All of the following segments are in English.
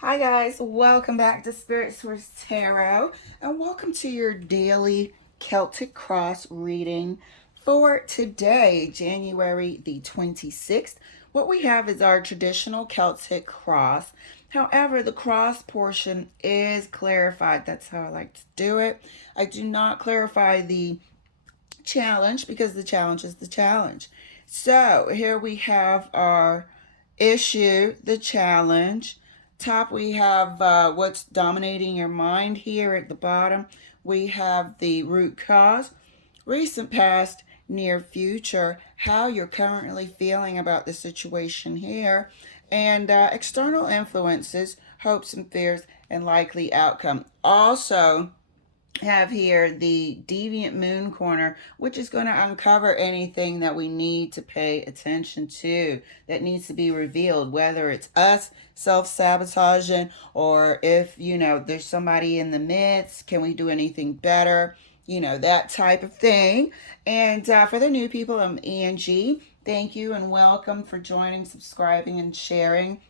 Hi, guys. Welcome back to Spirit Source Tarot, and welcome to your daily Celtic Cross reading for today, January the 26th. What we have is our traditional Celtic cross. However, the cross portion is clarified. That's how I like to do it. I do not clarify the challenge because the challenge is the challenge. So here we have our issue, the challenge. Top, we have what's dominating your mind. Here at the bottom, we have the root cause, recent past, near future, how you're currently feeling about the situation here, and external influences, hopes and fears, and likely outcome. Also, have here the deviant moon corner, which is going to uncover anything that we need to pay attention to that needs to be revealed, whether it's us self-sabotaging or if there's somebody in the midst, can we do anything better, that type of thing. And for the new people, I'm Angie. Thank you and welcome for joining, subscribing, and sharing.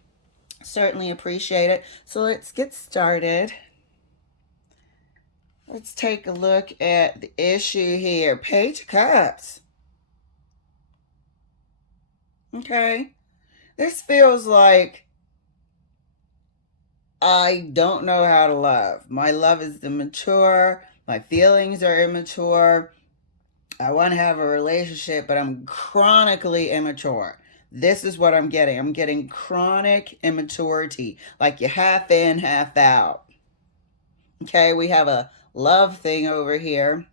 Certainly appreciate it. So let's get started. Let's take a look at the issue here. Page of Cups. Okay. This feels like I don't know how to love. My love is immature. My feelings are immature. I want to have a relationship, but I'm chronically immature. This is what I'm getting. I'm getting chronic immaturity. Like you're half in, half out. Okay, we have a love thing over here.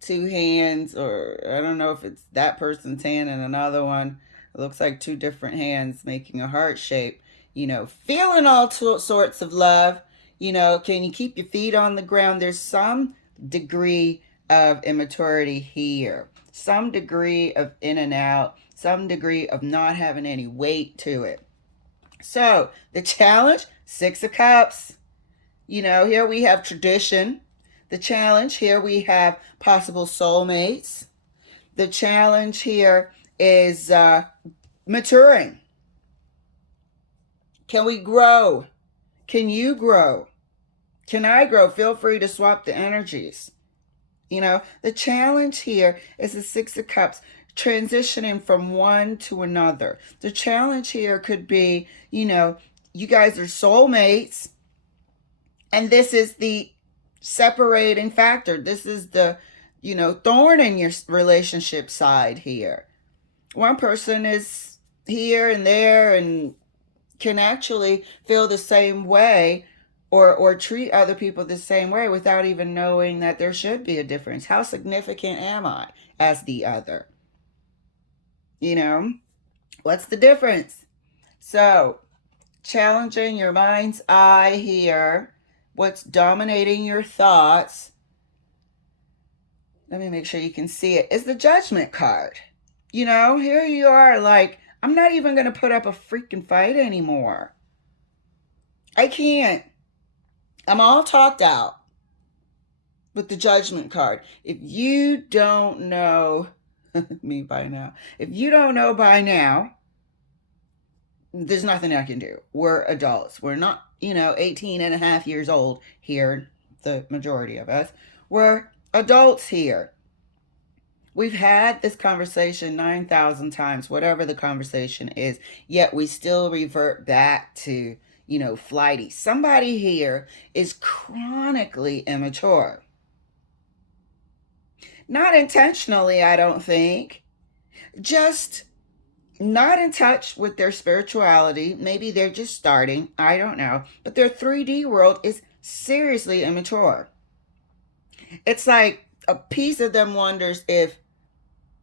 Two hands, or I don't know if it's that person's hand and another one. It looks like two different hands making a heart shape. Feeling all sorts of love. Can you keep your feet on the ground? There's some degree of immaturity here, some degree of in and out, some degree of not having any weight to it. So the challenge, Six of Cups. Here we have tradition. The challenge here we have possible soulmates. The challenge here is maturing. Can we grow? Can you grow? Can I grow? Feel free to swap the energies. The challenge here is the Six of Cups, transitioning from one to another. The challenge here could be, you guys are soulmates, and this is the separating factor. This is the, thorn in your relationship side here. One person is here and there and can actually feel the same way or treat other people the same way without even knowing that there should be a difference. How significant am I as the other? What's the difference? So, challenging your mind's eye here. What's dominating your thoughts? Let me make sure you can see it. Is the Judgment card. Here you are like, I'm not even going to put up a freaking fight anymore. I can't. I'm all talked out with the Judgment card. If you don't know me by now, there's nothing I can do. We're adults. We're not, 18 and a half years old here, the majority of us. We're adults here. We've had this conversation 9,000 times, whatever the conversation is, yet we still revert back to, flighty. Somebody here is chronically immature. Not intentionally, I don't think. Just not in touch with their spirituality. Maybe they're just starting. I don't know. But their 3D world is seriously immature. It's like a piece of them wonders if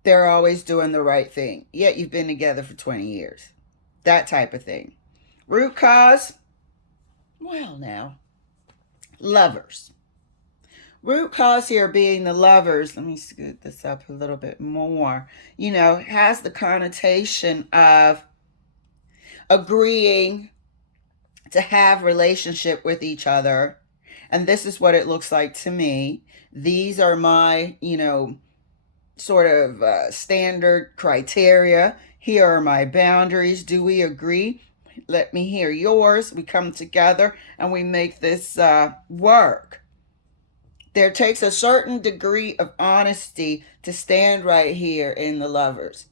they're always doing the right thing, yet you've been together for 20 years. That type of thing. Root cause? Well, now, lovers. Root cause here being the lovers. Let me scoot this up a little bit more. Has the connotation of agreeing to have relationship with each other. And this is what it looks like to me. These are my, sort of standard criteria. Here are my boundaries. Do we agree? let me hear yours. We come together and we make this work. There takes a certain degree of honesty to stand right here in the Lovers.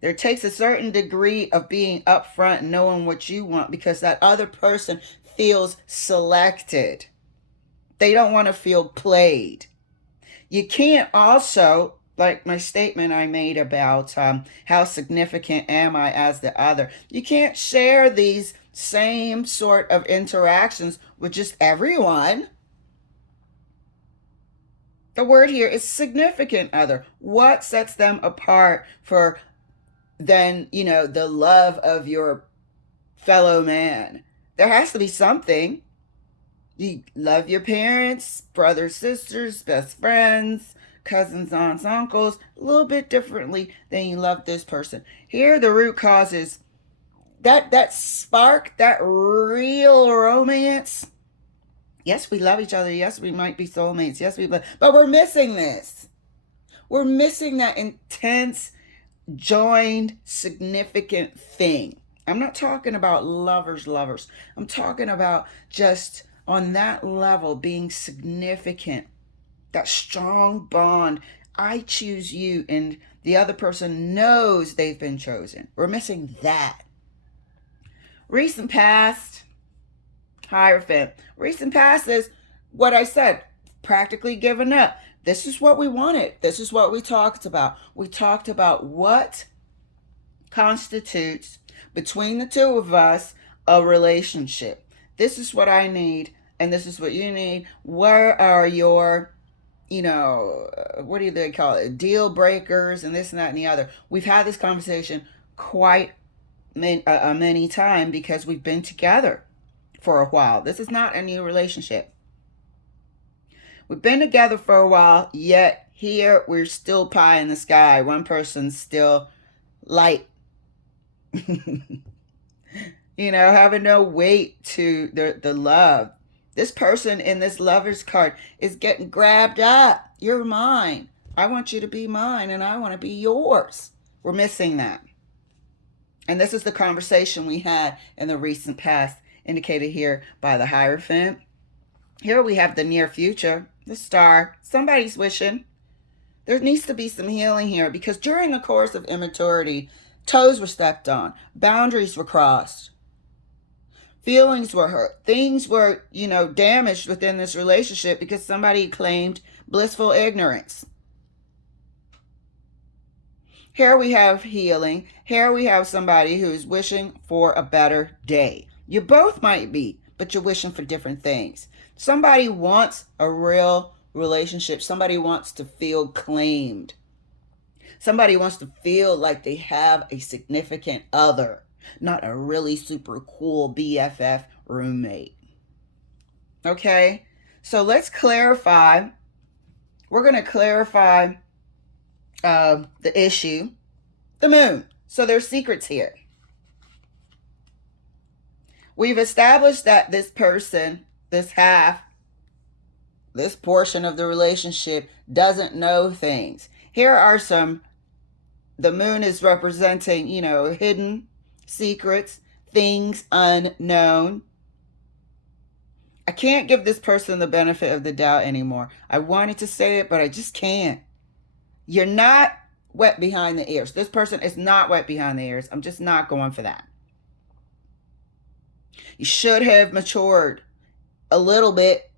There takes a certain degree of being upfront and knowing what you want, because that other person feels selected. They don't want to feel played. You can't also, like my statement I made about how significant am I as the other, you can't share these same sort of interactions with just everyone. The word here is significant other. What sets them apart for then, the love of your fellow man? There has to be something. You love your parents, brothers, sisters, best friends, cousins, aunts, uncles, a little bit differently than you love this person. Here, the root cause is that spark, that real romance. Yes, we love each other. Yes, we might be soulmates. Yes, but we're missing this. We're missing that intense, joined, significant thing. I'm not talking about lovers. I'm talking about just on that level being significant, that strong bond. I choose you, and the other person knows they've been chosen. We're missing that. Recent past, Hierophant. Recent past is what I said, practically given up. This is what we wanted. This is what we talked about. We talked about what constitutes, between the two of us, a relationship. This is what I need, and this is what you need. Where are your, what do they call it? Deal breakers and this and that and the other. We've had this conversation quite many times because we've been together for a while. This is not a new relationship. We've been together for a while, yet here we're still pie in the sky. One person's still light. Having no weight to the love. This person in this Lover's card is getting grabbed up. You're mine. I want you to be mine, and I want to be yours. We're missing that. And this is the conversation we had in the recent past, indicated here by the Hierophant. Here we have the near future, the Star. Somebody's wishing. There needs to be some healing here, because during the course of immaturity, toes were stepped on, boundaries were crossed, feelings were hurt, things were, damaged within this relationship because somebody claimed blissful ignorance. Here we have healing. Here we have somebody who's wishing for a better day. You both might be, but you're wishing for different things. Somebody wants a real relationship. Somebody wants to feel claimed. Somebody wants to feel like they have a significant other, not a really super cool BFF roommate. Okay, so let's clarify. We're going to clarify the issue, the moon. So there's secrets here. We've established that this person, this half, this portion of the relationship doesn't know things. Here are the moon is representing, hidden secrets, things unknown. I can't give this person the benefit of the doubt anymore. I wanted to say it, but I just can't. You're not wet behind the ears. This person is not wet behind the ears. I'm just not going for that. You should have matured a little bit.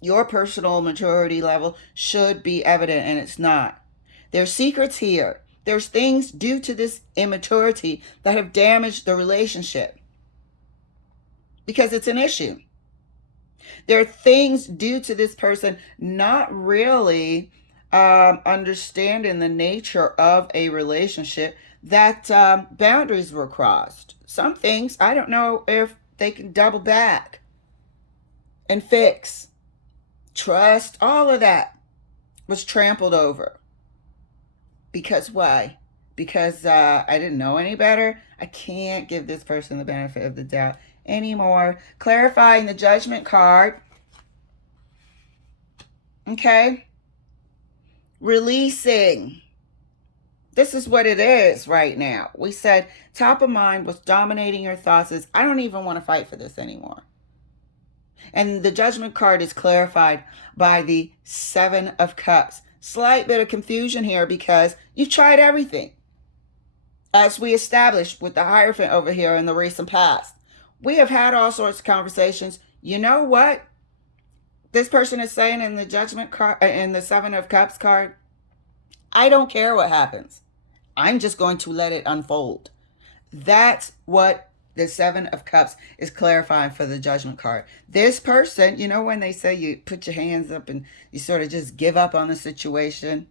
Your personal maturity level should be evident, and it's not. There's secrets here. There's things due to this immaturity that have damaged the relationship because it's an issue. There are things due to this person not really understanding the nature of a relationship, that boundaries were crossed. Some things, I don't know if they can double back and fix. Trust, all of that was trampled over. Because why? Because I didn't know any better. I can't give this person the benefit of the doubt anymore. Clarifying the Judgment card. Okay. Releasing. This is what it is right now. We said top of mind, what's dominating your thoughts is, I don't even want to fight for this anymore. And the judgment card is clarified by the Seven of Cups. Slight bit of confusion here because you've tried everything. As we established with the Hierophant over here in the recent past, we have had all sorts of conversations. You know what this person is saying in the judgment card, in the Seven of Cups card? I don't care what happens. I'm just going to let it unfold. That's what the Seven of Cups is clarifying for the judgment card. This person, you know, when they say you put your hands up and you sort of just give up on the situation,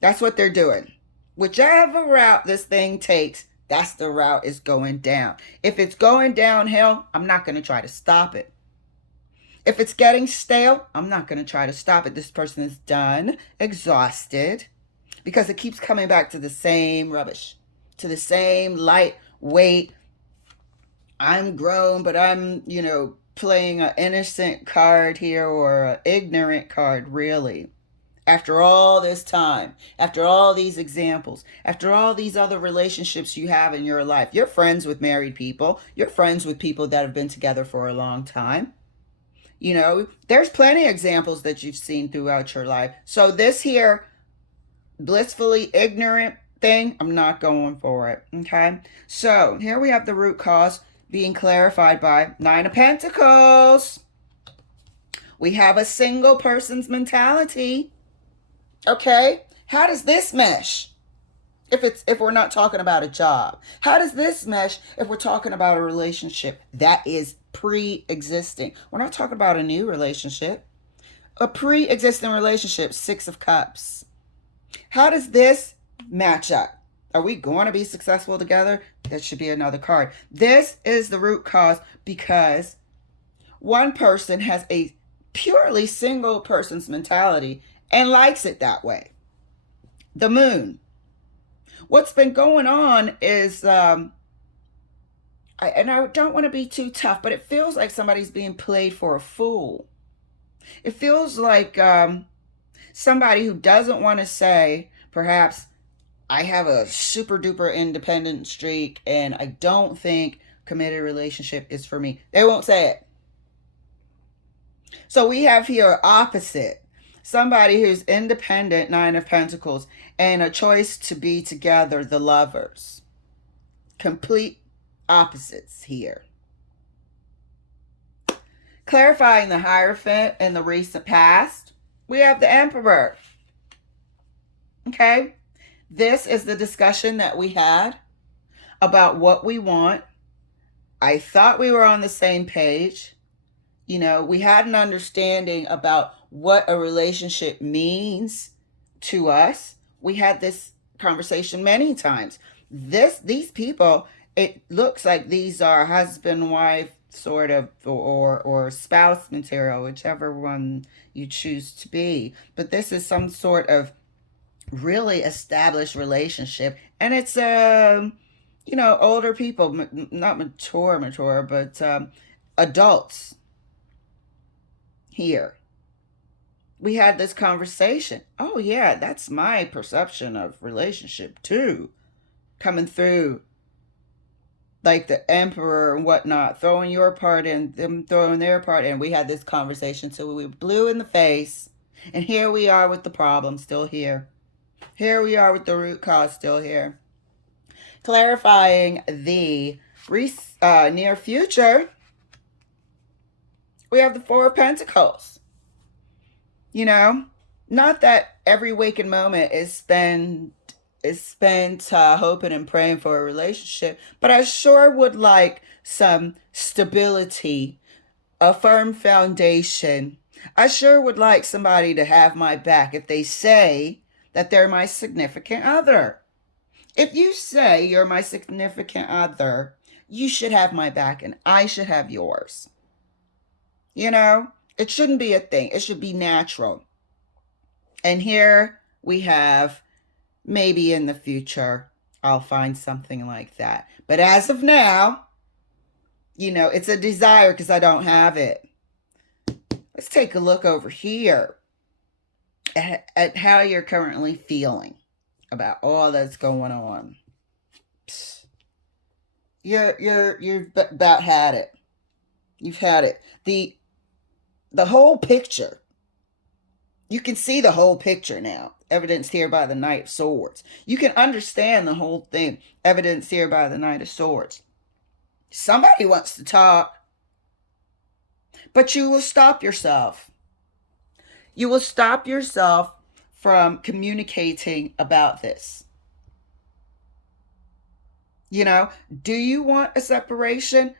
that's what they're doing. Whichever route this thing takes, that's the route it's going down. If it's going downhill, I'm not going to try to stop it. If it's getting stale, I'm not going to try to stop it. This person is done, exhausted, because it keeps coming back to the same rubbish, to the same lightweight, I'm grown, but I'm, playing an innocent card here or an ignorant card, really. After all this time, after all these examples, after all these other relationships you have in your life, you're friends with married people, you're friends with people that have been together for a long time. There's plenty of examples that you've seen throughout your life. So this here blissfully ignorant thing, I'm not going for it. Okay. So here we have the root cause being clarified by Nine of Pentacles. We have a single person's mentality. Okay. How does this mesh? If we're not talking about a job, how does this mesh if we're talking about a relationship that is pre-existing? We're not talking about a new relationship. A pre-existing relationship, Six of Cups. How does this match up? Are we going to be successful together? That should be another card. This is the root cause because one person has a purely single person's mentality and likes it that way. The Moon. What's been going on is, and I don't want to be too tough, but it feels like somebody's being played for a fool. It feels like somebody who doesn't want to say, perhaps, I have a super duper independent streak and I don't think committed relationship is for me. They won't say it. So we have here opposite. Somebody who's independent, Nine of Pentacles, and a choice to be together, the Lovers. Complete opposites here. Clarifying the Hierophant in the recent past, we have the Emperor. Okay? This is the discussion that we had about what we want. I thought we were on the same page. We had an understanding about what a relationship means to us. We had this conversation many times. These people, it looks like these are husband, wife, sort of, or spouse material, whichever one you choose to be. But this is some sort of really established relationship, and it's older people, not mature, but adults. Here we had this conversation. Oh yeah, that's my perception of relationship too, coming through like the Emperor and whatnot, throwing your part in, them throwing their part in. We had this conversation, so we were blue in the face, and here we are with the problem still here. Here we are with the root cause still here. Clarifying the near future, we have the Four of Pentacles. Not that every waking moment is spent hoping and praying for a relationship, but I sure would like some stability, a firm foundation. I sure would like somebody to have my back if they say that they're my significant other. If you say you're my significant other, you should have my back and I should have yours. It shouldn't be a thing. It should be natural. And here we have, maybe in the future, I'll find something like that. But as of now, it's a desire because I don't have it. Let's take a look over here at how you're currently feeling. about all that's going on. Psst. You've about had it. You've had it. The whole picture. You can see the whole picture now, evidenced here by the Knight of Swords. You can understand the whole thing, evidenced here by the Knight of Swords. Somebody wants to talk, but you will stop yourself. You will stop yourself from communicating about this. You know, do you want a separation?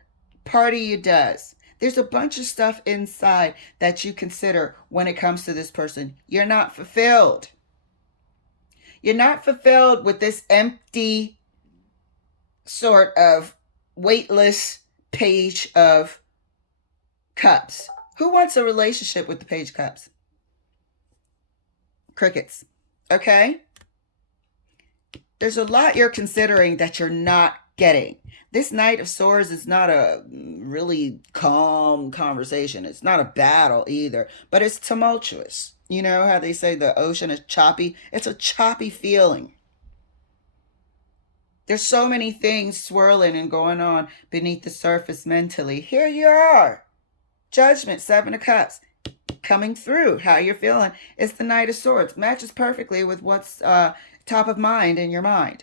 Part of you does. There's a bunch of stuff inside that you consider when it comes to this person. You're not fulfilled. You're not fulfilled with this empty, sort of weightless page of cups. Who wants a relationship with the page of cups? Crickets. Okay? There's a lot you're considering that you're not getting. This Knight of Swords is not a really calm conversation. It's not a battle either, but it's tumultuous. You know how they say the ocean is choppy? It's a choppy feeling. There's so many things swirling and going on beneath the surface mentally. Here you are. Judgment, Seven of Cups, coming through. How you're feeling. It's the Knight of Swords. Matches perfectly with what's top of mind in your mind.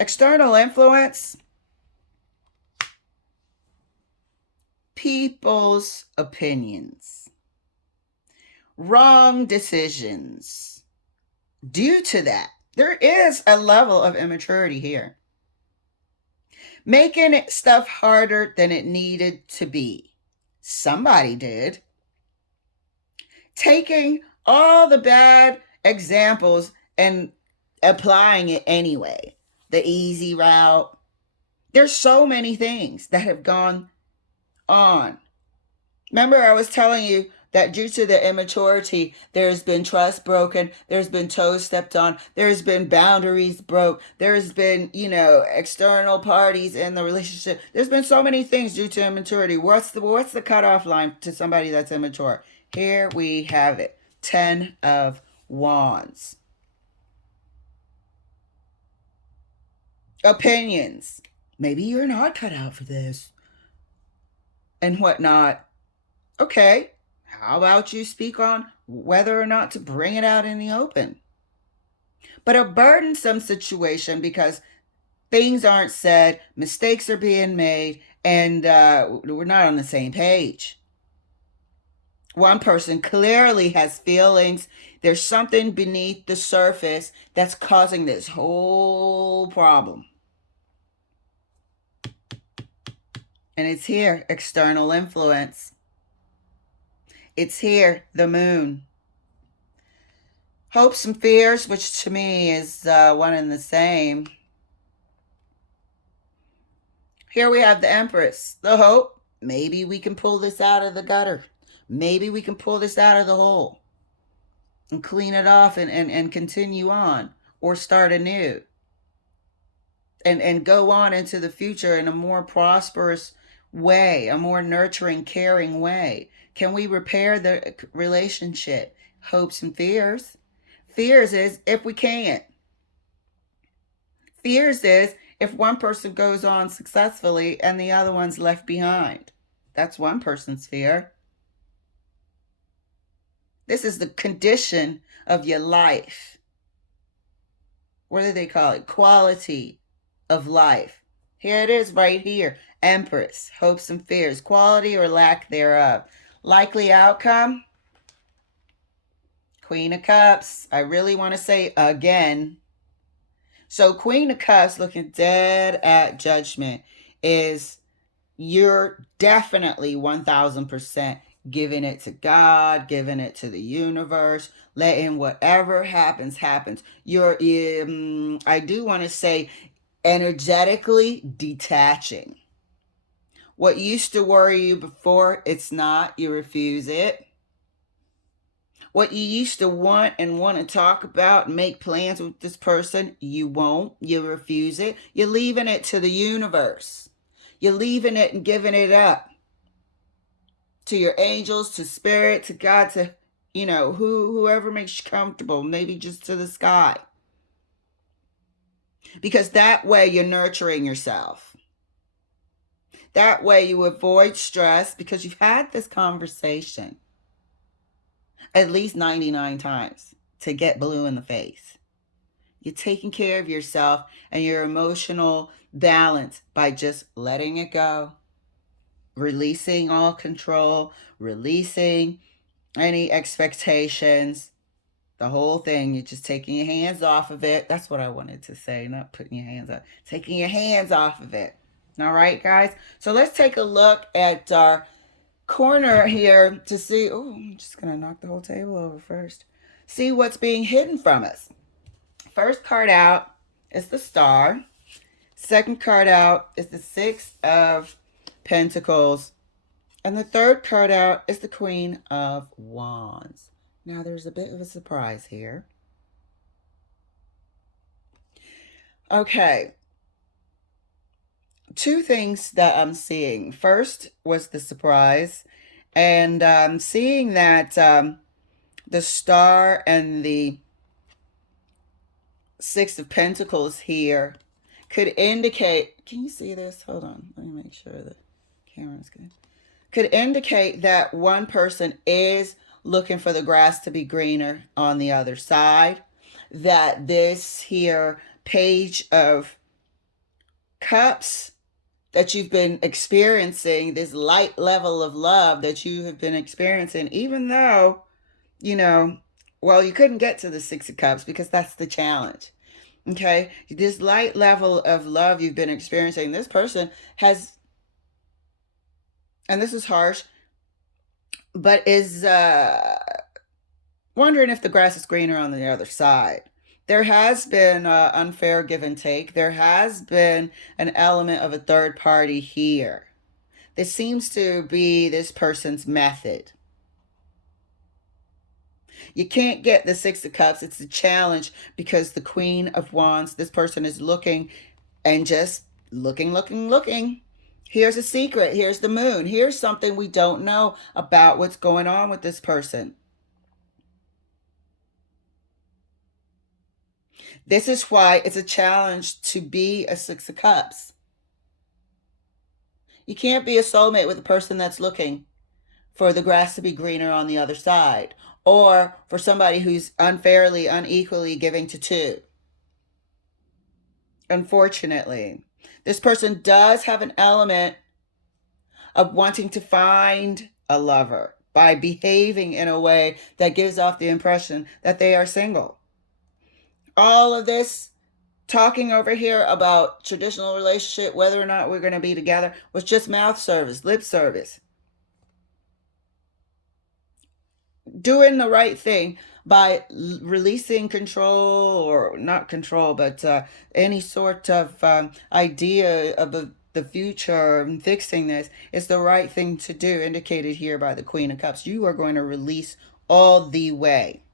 External influence. People's opinions. Wrong decisions. Due to that, there is a level of immaturity here. Making stuff harder than it needed to be. Somebody did. Taking all the bad examples and applying it anyway. The easy route. There's so many things that have gone on. Remember, I was telling you that due to the immaturity, there's been trust broken, there's been toes stepped on, there's been boundaries broke, there's been, external parties in the relationship. There's been so many things due to immaturity. What's the cutoff line to somebody that's immature? Here we have it. 10 of Wands. Opinions. Maybe you're not cut out for this. And whatnot. Okay, how about you speak on whether or not to bring it out in the open? But a burdensome situation because things aren't said, mistakes are being made, and we're not on the same page. One person clearly has feelings. There's something beneath the surface that's causing this whole problem. And it's here, external influence. It's here, the moon. Hopes and fears, which to me is one and the same. Here we have the Empress. The hope, maybe we can pull this out of the gutter. Maybe we can pull this out of the hole and clean it off and continue on or start anew. And go on into the future in a more prosperous way, a more nurturing, caring way. Can we repair the relationship? Hopes and fears. Fears is if we can't. Fears is if one person goes on successfully and the other one's left behind. That's one person's fear. This is the condition of your life. What do they call it? Quality of life. Here it is right here. Empress, hopes and fears, quality or lack thereof. Likely outcome, Queen of Cups. I really want to say again. So Queen of Cups, looking dead at Judgment, is you're definitely 1000% giving it to God, giving it to the universe, letting whatever happens. You're, I do want to say, energetically detaching. What used to worry you before, it's not. You refuse it. What you used to want and want to talk about and make plans with this person, you won't. You refuse it. You're leaving it to the universe. You're leaving it and giving it up to your angels, to spirit, to God, to, whoever makes you comfortable, maybe just to the sky. because that way you're nurturing yourself. That way you avoid stress because you've had this conversation at least 99 times to get blue in the face. You're taking care of yourself and your emotional balance by just letting it go, releasing all control, releasing any expectations, the whole thing. You're just taking your hands off of it. That's what I wanted to say, not putting your hands up, taking your hands off of it. All right, guys. So let's take a look at our corner here to see. Oh, I'm just going to knock the whole table over first. See what's being hidden from us. First card out is the Star. Second card out is the Six of Pentacles. And the third card out is the Queen of Wands. Now there's a bit of a surprise here. Okay. Two things that I'm seeing. First was the surprise. And seeing that the Star and the Six of Pentacles here could indicate, can you see this? Hold on, let me make sure the camera's good. Could indicate that one person is looking for the grass to be greener on the other side. That this here Page of Cups that you've been experiencing, this light level of love that you have been experiencing, even though, you know, well, you couldn't get to the Six of Cups because that's the challenge. Okay, this light level of love you've been experiencing, this person has, and this is harsh, but is wondering if the grass is greener on the other side. There has been unfair give and take. There has been an element of a third party here. This seems to be this person's method. You can't get the Six of Cups. It's a challenge because the Queen of Wands, this person is looking and just looking. Here's a secret. Here's the Moon. Here's something we don't know about what's going on with this person. This is why it's a challenge to be a Six of Cups. You can't be a soulmate with a person that's looking for the grass to be greener on the other side, or for somebody who's unfairly, unequally giving to two. Unfortunately, this person does have an element of wanting to find a lover by behaving in a way that gives off the impression that they are single. All of this talking over here about traditional relationship, whether or not we're going to be together, was just mouth service, lip service. Doing the right thing by releasing control, or not control, but any sort of idea of the future and fixing this is the right thing to do, indicated here by the Queen of Cups. You are going to release all the way.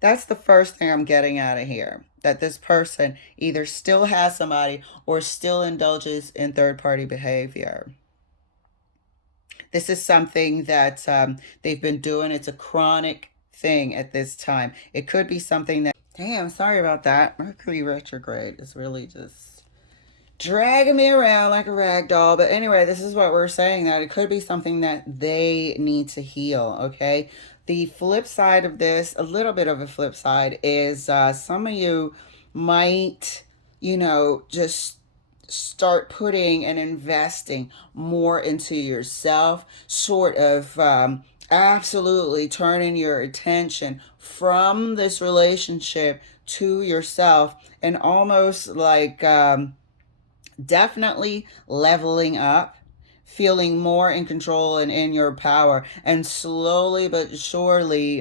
That's the first thing I'm getting out of here. That this person either still has somebody or still indulges in third-party behavior. This is something that they've been doing. It's a chronic thing at this time. It could be something that, damn, sorry about that. Mercury retrograde is really just dragging me around like a rag doll. But anyway, this is what we're saying, that it could be something that they need to heal, okay? The flip side of this, a little bit of a flip side, is some of you might, just start putting and investing more into yourself, sort of absolutely turning your attention from this relationship to yourself, and almost like definitely leveling up, feeling more in control and in your power, and slowly but surely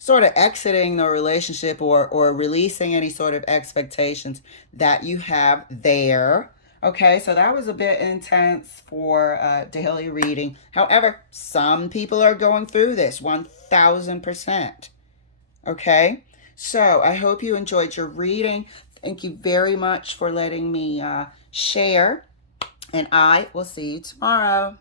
sort of exiting the relationship, or releasing any sort of expectations that you have there. Okay, so that was a bit intense for daily reading. However, some people are going through this 1000%. Okay, so I hope you enjoyed your reading. Thank you very much for letting me share, and I will see you tomorrow.